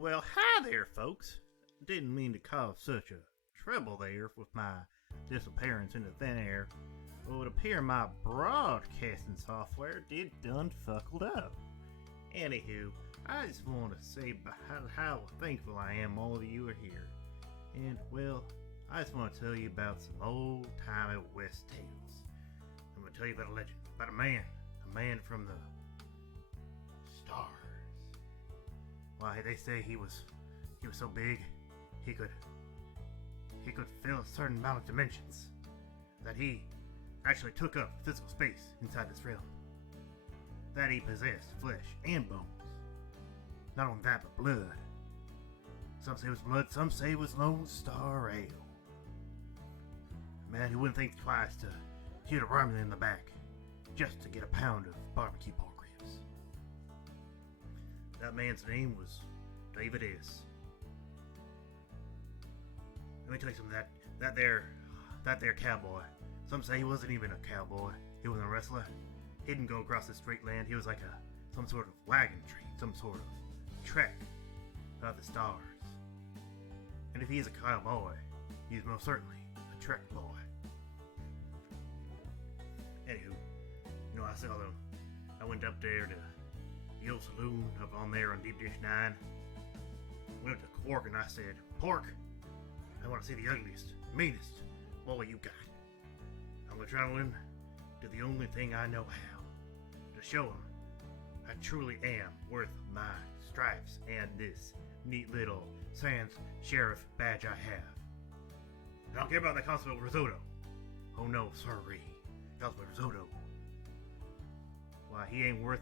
well, hi there, folks. Didn't mean to cause such a trouble there with my disappearance into thin air. Well, it would appear my broadcasting software did done fuckled up. Anywho, I just want to say how thankful I am all of you are here. And, well, I just want to tell you about some old-timey West tales. I'm going to tell you about a legend, about a man from the stars. Why, they say he was so big, he could fill a certain amount of dimensions, that he actually took up physical space inside this realm, that he possessed flesh and bones. Not only that, but blood. Some say it was blood, some say it was Lone Star Ale. A man who wouldn't think twice to hit a ramen in the back just to get a pound of barbecue pork ribs. That man's name was David S. Let me tell you something, that there cowboy. Some say he wasn't even a cowboy. He wasn't a wrestler. He didn't go across the straight land. He was like some sort of wagon train, some sort of trek of the stars. And if he is a cowboy, he's most certainly a Trek Boi. Anywho, I went up there to the old saloon up on there on Deep Dish 9. Went up to Quark and I said, "Pork, I want to see the ugliest, meanest boy you got. I'm going to travel him to the only thing I know how, to show him I truly am worth my stripes and this neat little Sans Sheriff badge I have. I don't care about that Constable Risotto. Oh no, sorry. Constable Risotto. Why, he ain't worth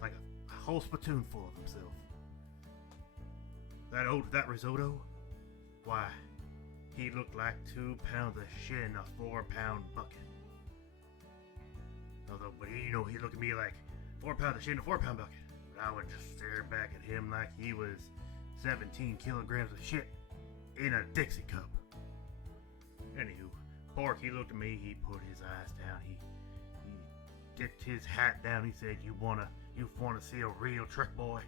like a whole spittoon full of himself. That risotto, why, he looked like 2 pounds of shit in a 4-pound bucket. But he looked at me like 4 pounds of shit in a 4-pound bucket. But I would just stare back at him like he was 17 kilograms of shit in a Dixie cup. Anywho, Pork, he looked at me, he put his eyes down, he dipped his hat down, he said, you wanna see a real Trek Boi?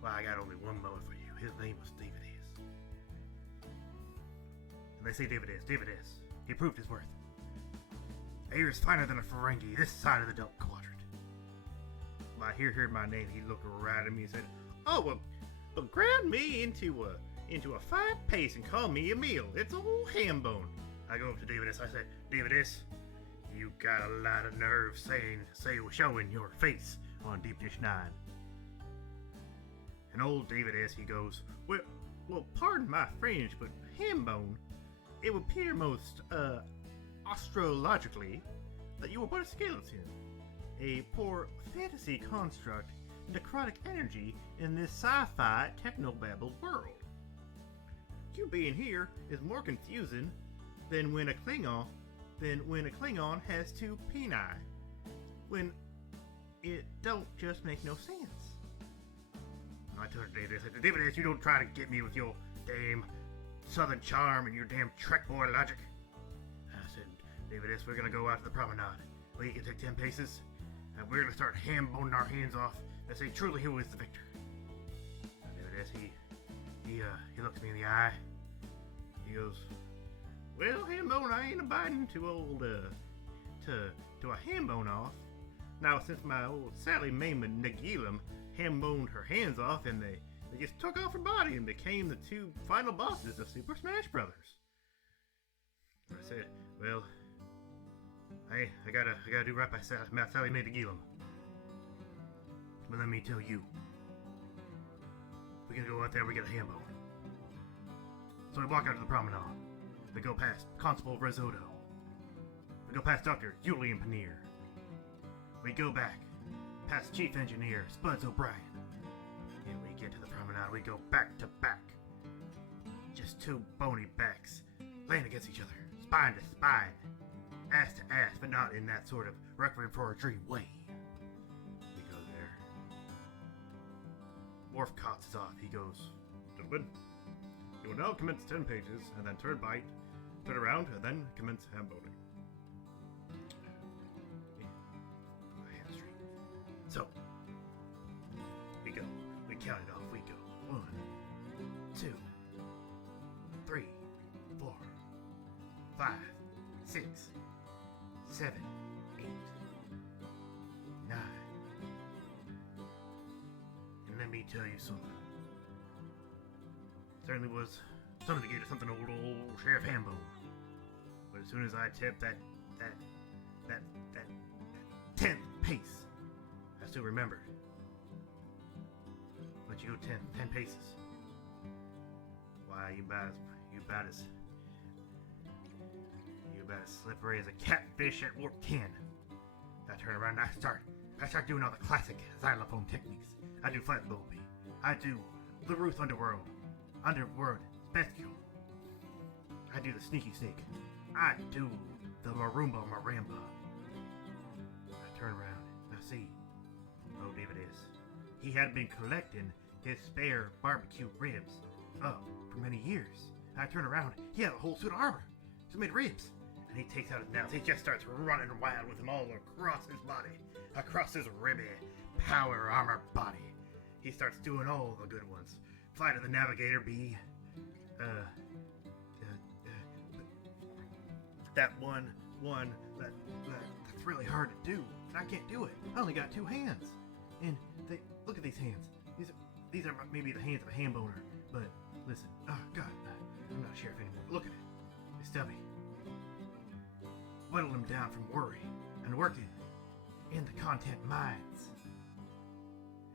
Well, I got only one boy for you. His name was David S. And they say David S. He proved his worth. Air is finer than a Ferengi this side of the Delta Quadrant. When I heard my name, he looked right at me and said, "Oh, well, grind me into a 5 pace and call me a meal. It's old Hambone." I go up to David S. I said, "David S., you got a lot of nerve showing your face on Deep Dish 9. And old David S., he goes, well, pardon my French, but Hambone, it would appear most, astrologically, that you were but a skeleton, a poor fantasy construct, necrotic energy in this sci-fi technobabble world. You being here is more confusing than when a Klingon has 2 peni, when it don't just make no sense." And I told David, I said, "David S., you don't try to get me with your damn southern charm and your damn Trek Boi logic." I said, "David S., we're gonna go out to the promenade. We can take 10 paces, and we're gonna start ham-boning our hands off and say truly who is the victor." And David S., he looked at me in the eye. He goes, "Well, Hambone, I ain't abiding to a hambone off. Now, since my old Sally Mayman Nagilum hamboned her hands off, and they just took off her body and became the 2 final bosses of Super Smash Brothers." I said, "Well, I gotta do right by Sally May Nagilum. But let me tell you, we're gonna go out there, we get a hambone." So we walk out to the promenade. We go past Constable Risotto. We go past Dr. Julian Paneer. We go back past Chief Engineer Spuds O'Brien. And we get to the promenade, we go back to back. Just 2 bony backs laying against each other, spine to spine, ass to ass, but not in that sort of Requiem for a Dream way. We go there. Worf cuts us off. He goes, "Gentlemen, you will now commence 10 pages, and then turn around, and then commence hamboning." So, we go. count it off. We go. 1, 2, 3, 4, 5, 6, 7, 8, 9. And let me tell you something. Certainly was something to get to something old Sheriff Hambone. But as soon as I tipped that 10th pace, I still remembered. Let you go 10 paces. Why, you about as slippery as a catfish at warp 10. I turn around and I start doing all the classic xylophone techniques. I do Flat Bobby. I do the Ruth Underworld Spectacle. I do the Sneaky Snake. I do the Marumba Maramba. I turn around and I see, oh, David is. He had been collecting his spare barbecue ribs for many years. I turn around, he had a whole suit of armor, some made ribs. And he takes out his nails. He just starts running wild with them all across his body, across his ribby power armor body. He starts doing all the good ones. Flight of the Navigator B. That one that's really hard to do. And I can't do it. I only got 2 hands. And look at these hands. These are maybe the hands of a Hamboner. But listen, oh God, I'm not a sheriff anymore. Look at it. It's stubby. Whittled him down from worry and working in the content mines.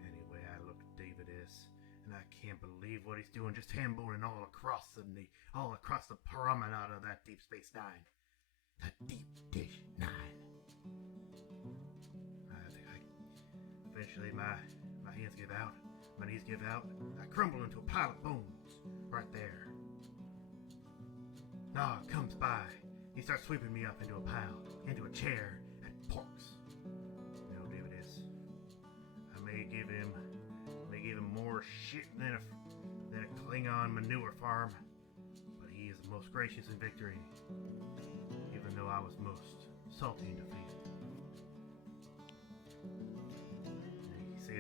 Anyway, I look at David S. and I can't believe what he's doing, just Hamboning all across the promenade of that Deep Space Nine. That Deep Dish Nine. Eventually my hands give out, my knees give out, I crumble into a pile of bones right there. Nog comes by. He starts sweeping me up into a pile, into a chair at Porks. You know, David is. I may give him more shit than a Klingon manure farm, but he is the most gracious in victory, even though I was most salty in defeat. And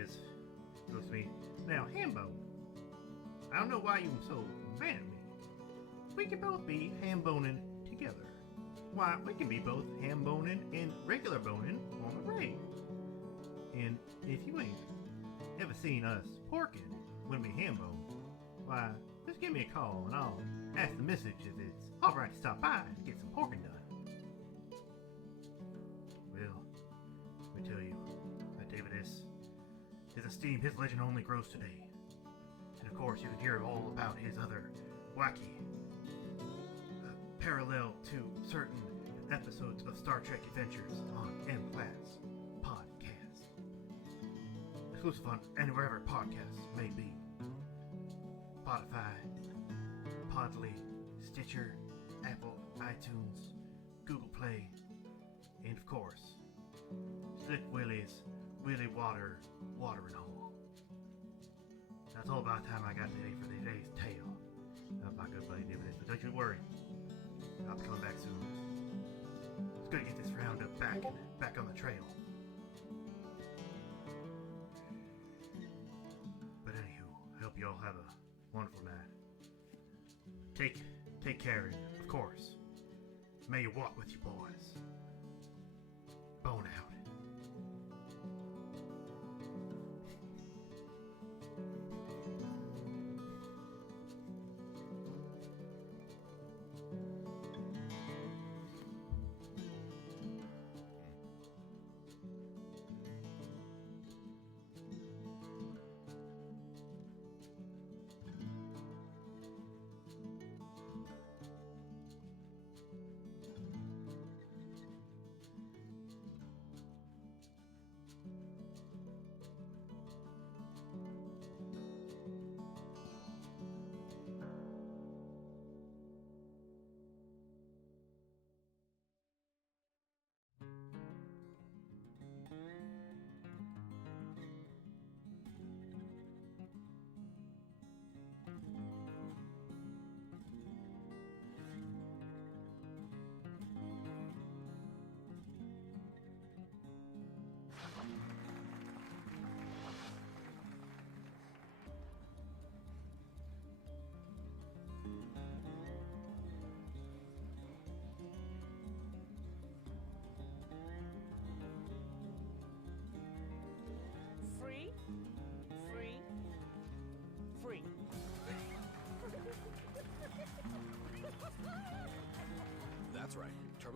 he goes to me, now, Hambo, I don't know why you were so mad at me. We can both be Hamboning together. Why, we can be both Hamboning and regular boning on the rig. And if you ain't ever seen us porking when we hambone, why, just give me a call and I'll ask the missus if it's alright to stop by to get some porking done. Well, let me tell you, that David S., his esteem, his legend only grows today. And of course, you can hear all about his other wacky, parallel to certain episodes of Star Trek Adventures on M-Class Podcast. Exclusive on and wherever podcasts may be. Spotify, Podly, Stitcher, Apple, iTunes, Google Play, and of course, Slick Willie's Willie Watering Hole. That's all about time I got today for today's tale of my good buddy David. But don't you worry, I'll be coming back soon. It's good to get this roundup back on the trail. But anywho, I hope you all have a wonderful night. Take care, and of course, may you walk with your boys. Bone out.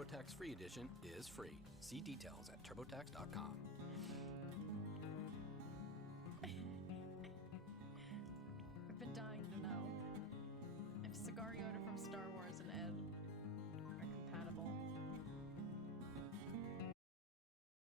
TurboTax Free Edition is free. See details at TurboTax.com.